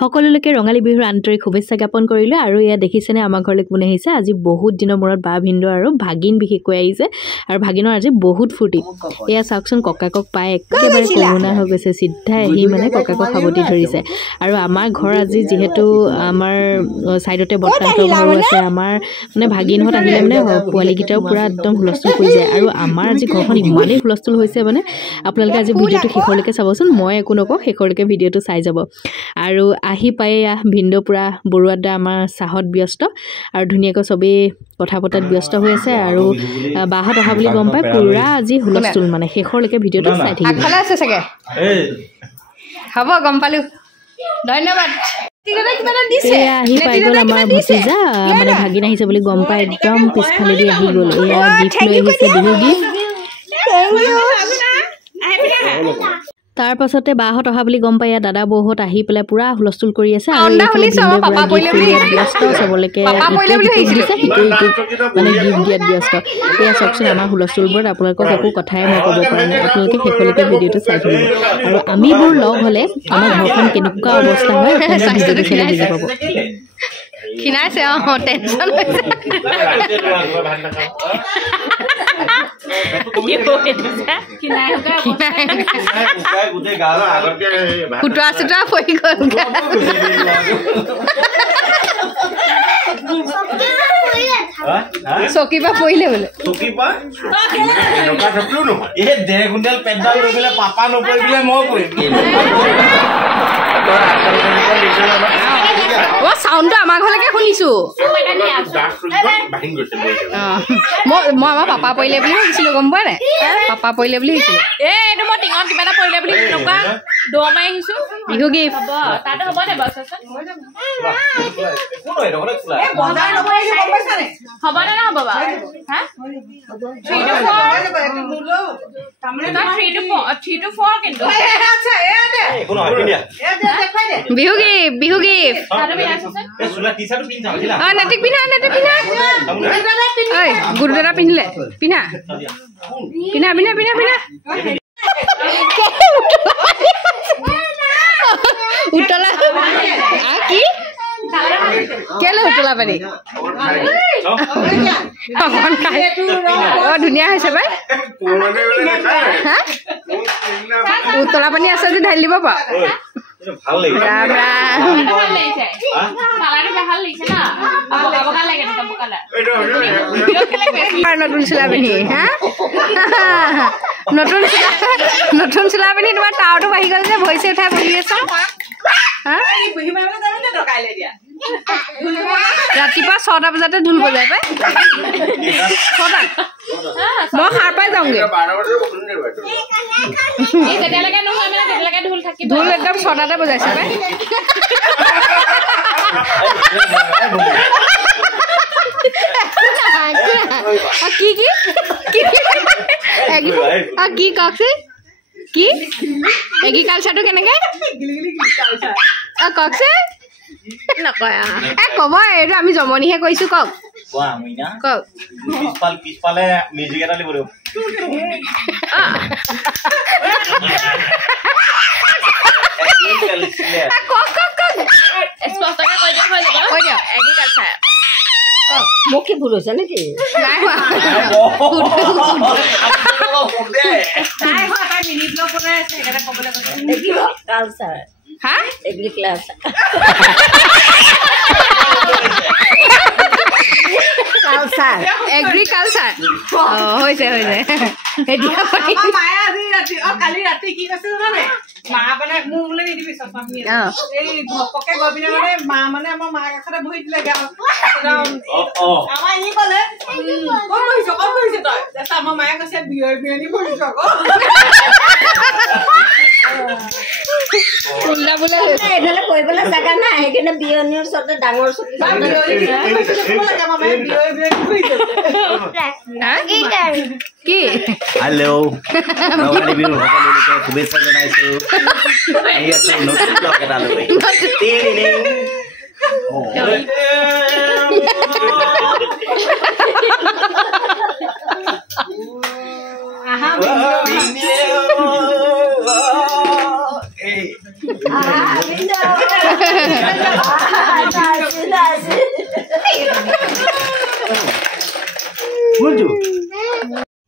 সকলোলৈকে ৰঙালী বিহুৰ আন্তৰিক শুভেচ্ছা জ্ঞাপন কৰিলোঁ আৰু এয়া দেখিছেনে আমাৰ ঘৰলৈ কোন আহিছে আজি বহুত দিনৰ মূৰত বা ভিন্দু আৰু ভাগিন বিশেষকৈ আহিছে আৰু ভাগিনৰ আজি বহুত ফূৰ্তি এয়া চাওকচোন ককাকক পাই একেবাৰে কৰোণা হৈ গৈছে সিদ্ধা আহি মানে ককাকক খাবতি ধৰিছে আৰু আমাৰ ঘৰ আজি যেহেতু আমাৰ সাইডতে বৰ্তাহঁতৰ ঘৰ আছে আমাৰ মানে ভাগিনহঁত আহিলে মানে পোৱালিকেইটাও পুৰা একদম হুলস্থুল হৈ যায় আৰু আমাৰ আজি ঘৰখন ইমানেই হুলস্থুল হৈছে মানে আপোনালোকে আজি ভিডিঅ'টো শেষলৈকে চাবচোন মই একো নকওঁ শেষলৈকে ভিডিঅ'টো চাই যাব আৰু আহি পাই ভিন্দো পুৰা বৰুৱাদা আমাৰ চাহত ব্যস্ত আৰু ধুনিয়াকৈ সবেই কথা পতাত ব্যস্ত হৈ আছে আৰু বাহত অহা বুলি গম পাই পুৰা আজি হুলস্থুল মানে শেষলৈকে ভিডিঅ'টো চাই থাকিব আগফালে আছে চাগে হ'ব গম পালো ধন্যবাদ আহি পাই গ'ল আমাৰ ভতিজা মানে ভাগিন আহিছে বুলি গম পাই একদম পিছফালেদি আহি গ'ল এয়া গিফ্ট লৈ আহিছে বিহু গিফ্ট তাৰ পাছতে বাহত অহা বুলি গম পাই দাদা বৌহত আহি পেলাই পুৰা হুলস্থুল কৰি আছে আৰু ব্যস্ত চবলৈকে মানে গিফ্ট দিয়াত ব্যস্ত এয়া চাওকচোন আমাৰ হুলস্থুলবোৰত আপোনালোকক একো কথাই মই ক'ব পৰা নাই আপোনালোকে শেষলৈকে ভিডিঅ'টো চাই থাকিব আৰু আমিবোৰ লগ হ'লে আমাৰ ঘৰখন কেনেকুৱা অৱস্থা হয় ভিডিঅ'টো খেলি বুজি পাব খিনাইছে টেনচন হৈছে ফুটোৱা চুটোৱা পৰি গ'ল চকী পৰা পৰিলে বোলে চাউণ্ডটো আমাৰ ঘৰলৈকে শুনিছো মই আমাৰ পাপা পৰিলে বুলি ভাবিছিলো গম পোৱা নাই পাপা পৰিলে বুলি ভাবিছিলো এইটো মই টিঙত কিবা এটা পৰিলে বুলি এনেকুৱা দৌৰ মাৰি আহিছো বিহু গিফ্ট তাতো হ'ব দে বাৰু হ'ব নে নহ'ব বাৰু হা 3 to 4 কিন্তু বিহু গিফ্ট নেটিক পিন্ধা গুৰু দাদা পিন্ধিলে পিন্ধা উতলা কি কেলে উতলা পানী ধুনীয়া হৈছে পাই উতলা পানী আছে যদি ঢালি দিব পাৰ নতুন চোলা পিন্ধি নতুন চোলা পিন্ধি তোমাৰ টাৱাৰটো বাঢ়ি গ'ল যে ভৰিছে উঠাই বহি আছা ৰাতিপুৱা 6টা বজাতে ঢোল বজাই পাই 6টা মই সাৰ পাই যাওঁগে ঢোল একদম 6টাতে বজাইছে পাই কি কওকচোন কি এগ্ৰিকালচাৰটো কেনেকে কওকচোন নকয় ক'ব এইটো আমি জমনিহে কৈছো কওক পিছফালে মিউজিক এটা দিব মোক কি ভুল হৈছে নেকি এগ্ৰিকালচাৰ হৈছে এতিয়া কালি ৰাতি কি কৈছে জানে মা মানে মোৰ বোলে নিদিবি এই ঘপকে গৈ পিনে মানে মা মানে আমাৰ মাৰ কাষতে বহি দিলেগে আমাৰ ই ক'লে ক'ত বহিছ তই আমাৰ মায়ে কৈছে বিয়নি বহিছ আকৌ এইফালে কৰিবলৈ জেগা নাই সেইকাৰণে বিয়নিৰ ওচৰতে ডাঙৰ কি হেল্ল' ৰঙালী বিহুৰ সকলোকে শুভেচ্ছা জনাইছো আহি আছো নতুন ব্লগ এটা লৈ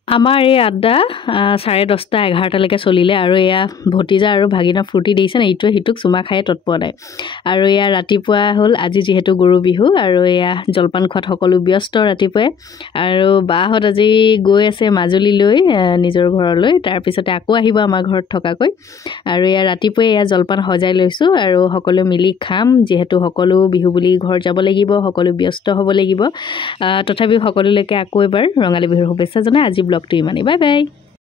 আমাৰ এই আড্ডা 10:30 11টালৈকে চলিলে আৰু এয়া ভতিজা আৰু ভাগিনা ফূৰ্তি দিছে না ইটোৱে সিটোক চুমা খাই তৎপোৱা নাই আৰু এয়া ৰাতিপুৱা হ'ল আজি যিহেতু গৰু বিহু আৰু এয়া জলপান খোৱাত সকলো ব্যস্ত ৰাতিপুৱাই আৰু বাহঁত আজি গৈ আছে মাজুলীলৈ নিজৰ ঘৰলৈ তাৰপিছতে আকৌ আহিব আমাৰ ঘৰত থকাকৈ আৰু এয়া ৰাতিপুৱাই এয়া জলপান সজাই লৈছোঁ আৰু সকলো মিলি খাম যিহেতু সকলো বিহু বুলি ঘৰ যাব লাগিব সকলো ব্যস্ত হ'ব লাগিব তথাপিও সকলোলৈকে আকৌ এবাৰ ৰঙালী বিহুৰ শুভেচ্ছা জনাই আজি ব্লগটো ইমানেই বাই বাই